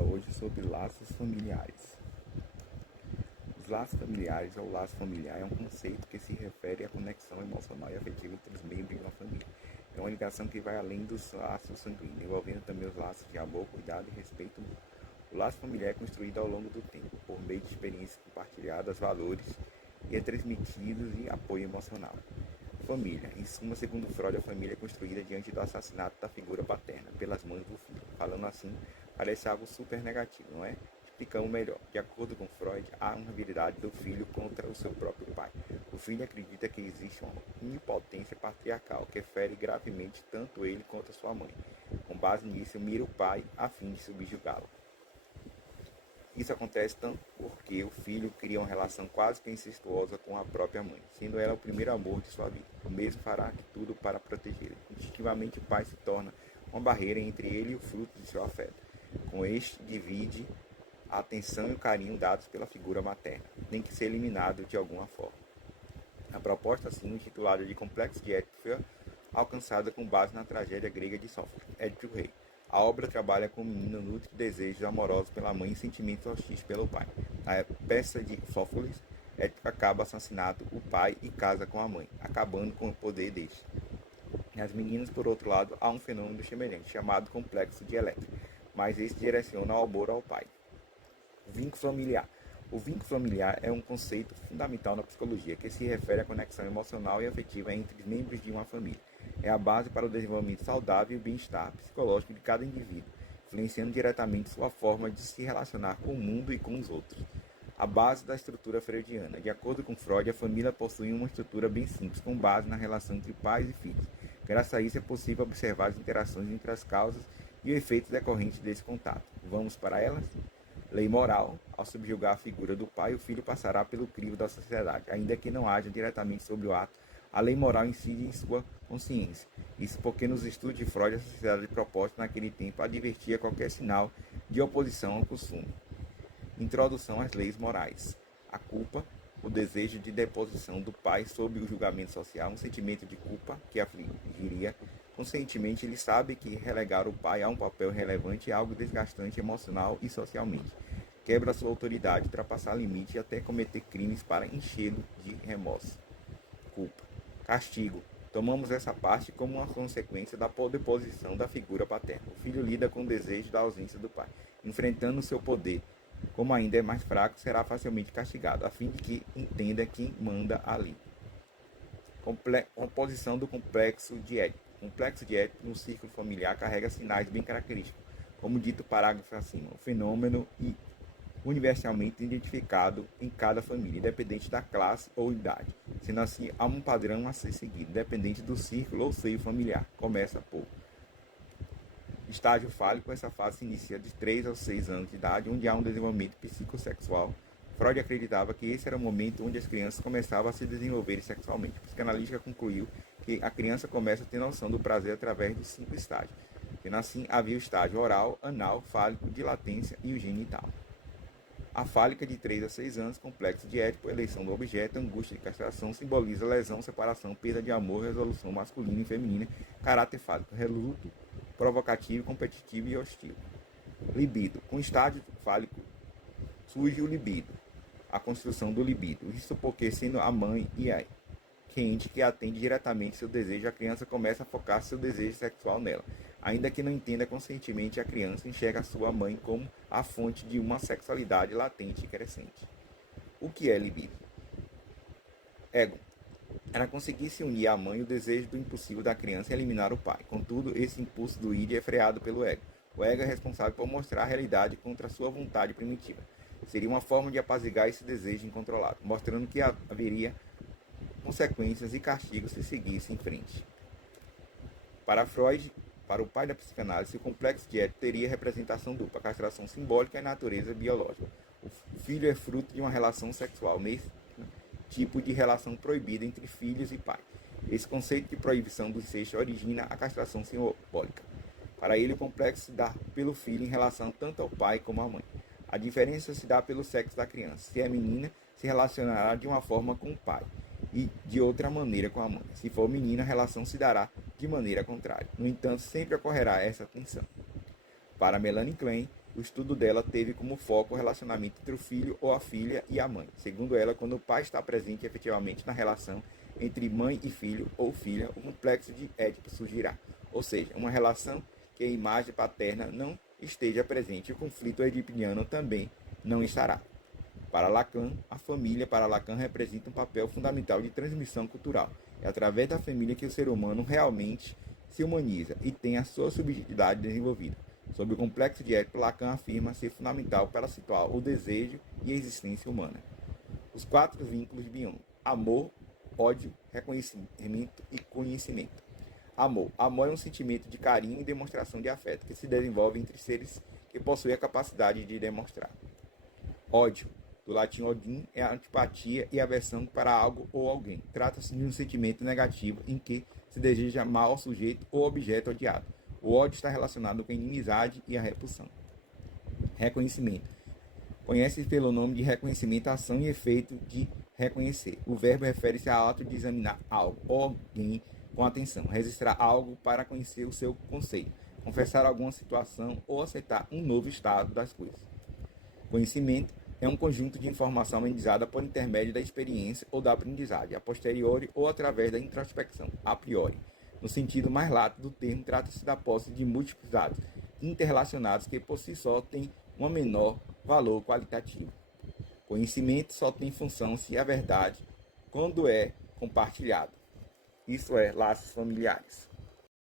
falar hoje sobre laços familiares. Os laços familiares ou laço familiar é um conceito que se refere à conexão emocional e afetiva entre os membros de uma família. É uma ligação que vai além dos laços sanguíneos, envolvendo também os laços de amor, cuidado e respeito mútuo. O laço familiar é construído ao longo do tempo, por meio de experiências compartilhadas, valores e é transmitidos e apoio emocional. Família. Em suma, segundo Freud, a família é construída diante do assassinato da figura paterna pelas mães do filho. Falando assim, parece algo super negativo, não é? Explicamos melhor. De acordo com Freud, há uma habilidade do filho contra o seu próprio pai. O filho acredita que existe uma impotência patriarcal que fere gravemente tanto ele quanto a sua mãe. Com base nisso, mira o pai a fim de subjugá-lo. Isso acontece tanto porque o filho cria uma relação quase que incestuosa com a própria mãe, sendo ela o primeiro amor de sua vida. O mesmo fará de tudo para protegê-lo. Instintivamente, o pai se torna uma barreira entre ele e o fruto de seu afeto. Com este, divide a atenção e o carinho dados pela figura materna, tem que ser eliminado de alguma forma. A proposta, assim, intitulada de Complexo de Édipo, foi alcançada com base na tragédia grega de Sófocles, Édipo Rei. A obra trabalha com o menino nutre desejos amorosos pela mãe e sentimentos hostis pelo pai. Na peça de Sófocles, Édipo acaba assassinando o pai e casa com a mãe, acabando com o poder deste. Nas meninas, por outro lado, há um fenômeno semelhante, chamado complexo de Electra, mas esse direciona o amor ao pai. Vínculo familiar. O vínculo familiar é um conceito fundamental na psicologia, que se refere à conexão emocional e afetiva entre os membros de uma família. É a base para o desenvolvimento saudável e bem-estar psicológico de cada indivíduo, influenciando diretamente sua forma de se relacionar com o mundo e com os outros. A base da estrutura freudiana. De acordo com Freud, a família possui uma estrutura bem simples, com base na relação entre pais e filhos. Graças a isso é possível observar as interações entre as causas e os efeitos decorrentes desse contato. Vamos para elas? Lei moral. Ao subjugar a figura do pai, o filho passará pelo crivo da sociedade, ainda que não haja diretamente sobre o ato. A lei moral incide em sua consciência. Isso porque nos estudos de Freud, a sociedade proposta naquele tempo advertia qualquer sinal de oposição ao costume. Introdução às leis morais. A culpa, o desejo de deposição do pai sob o julgamento social, um sentimento de culpa que afligiria. Conscientemente, ele sabe que relegar o pai a um papel relevante é algo desgastante emocional e socialmente. Quebra sua autoridade, ultrapassar limite e até cometer crimes para enchê-lo de remorso. Culpa. Castigo. Tomamos essa parte como uma consequência da deposição da figura paterna. O filho lida com o desejo da ausência do pai, enfrentando o seu poder. Como ainda é mais fraco, será facilmente castigado, a fim de que entenda quem manda ali. Composição do complexo de Édipo. O complexo de Édipo no círculo familiar carrega sinais bem característicos, como dito parágrafo acima. O fenômeno universalmente identificado em cada família, independente da classe ou idade. Sendo assim, há um padrão a ser seguido, independente do círculo ou seio familiar. Começa por estágio fálico. Essa fase se inicia de 3 aos 6 anos de idade, onde há um desenvolvimento psicossexual. Freud acreditava que esse era o momento onde as crianças começavam a se desenvolver sexualmente. A psicanalítica concluiu que a criança começa a ter noção do prazer através dos 5 estágios. Sendo assim, havia o estágio oral, anal, fálico, de latência e o genital. A fálica de 3 a 6 anos, complexo de Édipo, eleição do objeto, angústia de castração, simboliza lesão, separação, perda de amor, resolução masculina e feminina, caráter fálico, reluto, provocativo, competitivo e hostil. Libido. Com o estágio fálico surge o libido, a construção do libido. Isso porque, sendo a mãe e a quente que atende diretamente seu desejo, a criança começa a focar seu desejo sexual nela. Ainda que não entenda conscientemente, a criança enxerga a sua mãe como a fonte de uma sexualidade latente e crescente. O que é libido? Ego. Ela conseguir se unir à mãe o desejo do impossível da criança e eliminar o pai. Contudo, esse impulso do id é freado pelo ego. O ego é responsável por mostrar a realidade contra a sua vontade primitiva. Seria uma forma de apaziguar esse desejo incontrolado, mostrando que haveria consequências e castigos se seguisse em frente. Para Freud, para o pai da psicanálise, o complexo de Édipo teria representação dupla, castração simbólica e natureza biológica. O filho é fruto de uma relação sexual, mesmo tipo de relação proibida entre filhos e pais. Esse conceito de proibição do incesto origina a castração simbólica. Para ele, o complexo se dá pelo filho em relação tanto ao pai como à mãe. A diferença se dá pelo sexo da criança. Se é menina, se relacionará de uma forma com o pai e de outra maneira com a mãe. Se for menina, a relação se dará de maneira contrária. No entanto, sempre ocorrerá essa tensão. Para Melanie Klein, O estudo dela teve como foco o relacionamento entre o filho ou a filha e a mãe. Segundo ela, quando o pai está presente efetivamente na relação entre mãe e filho ou filha, o complexo de Édipo surgirá. Ou seja, uma relação que a imagem paterna não esteja presente, o conflito edipiano também não estará. Para Lacan, a família para Lacan representa um papel fundamental de transmissão cultural. É através da família que o ser humano realmente se humaniza e tem a sua subjetividade desenvolvida. Sob o complexo de Édipo, Lacan afirma ser fundamental para situar o desejo e a existência humana. Os 4 vínculos de Bion: amor, ódio, reconhecimento e conhecimento. Amor. Amor é um sentimento de carinho e demonstração de afeto que se desenvolve entre seres que possuem a capacidade de demonstrar. Ódio. Do latim odin é a antipatia e aversão para algo ou alguém. Trata-se de um sentimento negativo em que se deseja mal ao sujeito ou objeto odiado. O ódio está relacionado com a inimizade e a repulsão. Reconhecimento. Conhece pelo nome de reconhecimento a ação e efeito de reconhecer. O verbo refere-se ao ato de examinar algo ou alguém com atenção, registrar algo para conhecer o seu conceito, confessar alguma situação ou aceitar um novo estado das coisas. Conhecimento é um conjunto de informação aprendizada por intermédio da experiência ou da aprendizagem, a posteriori ou através da introspecção, a priori. No sentido mais lato do termo, trata-se da posse de múltiplos dados interrelacionados que por si só têm um menor valor qualitativo. Conhecimento só tem função se é verdade quando é compartilhado. Isso é laços familiares.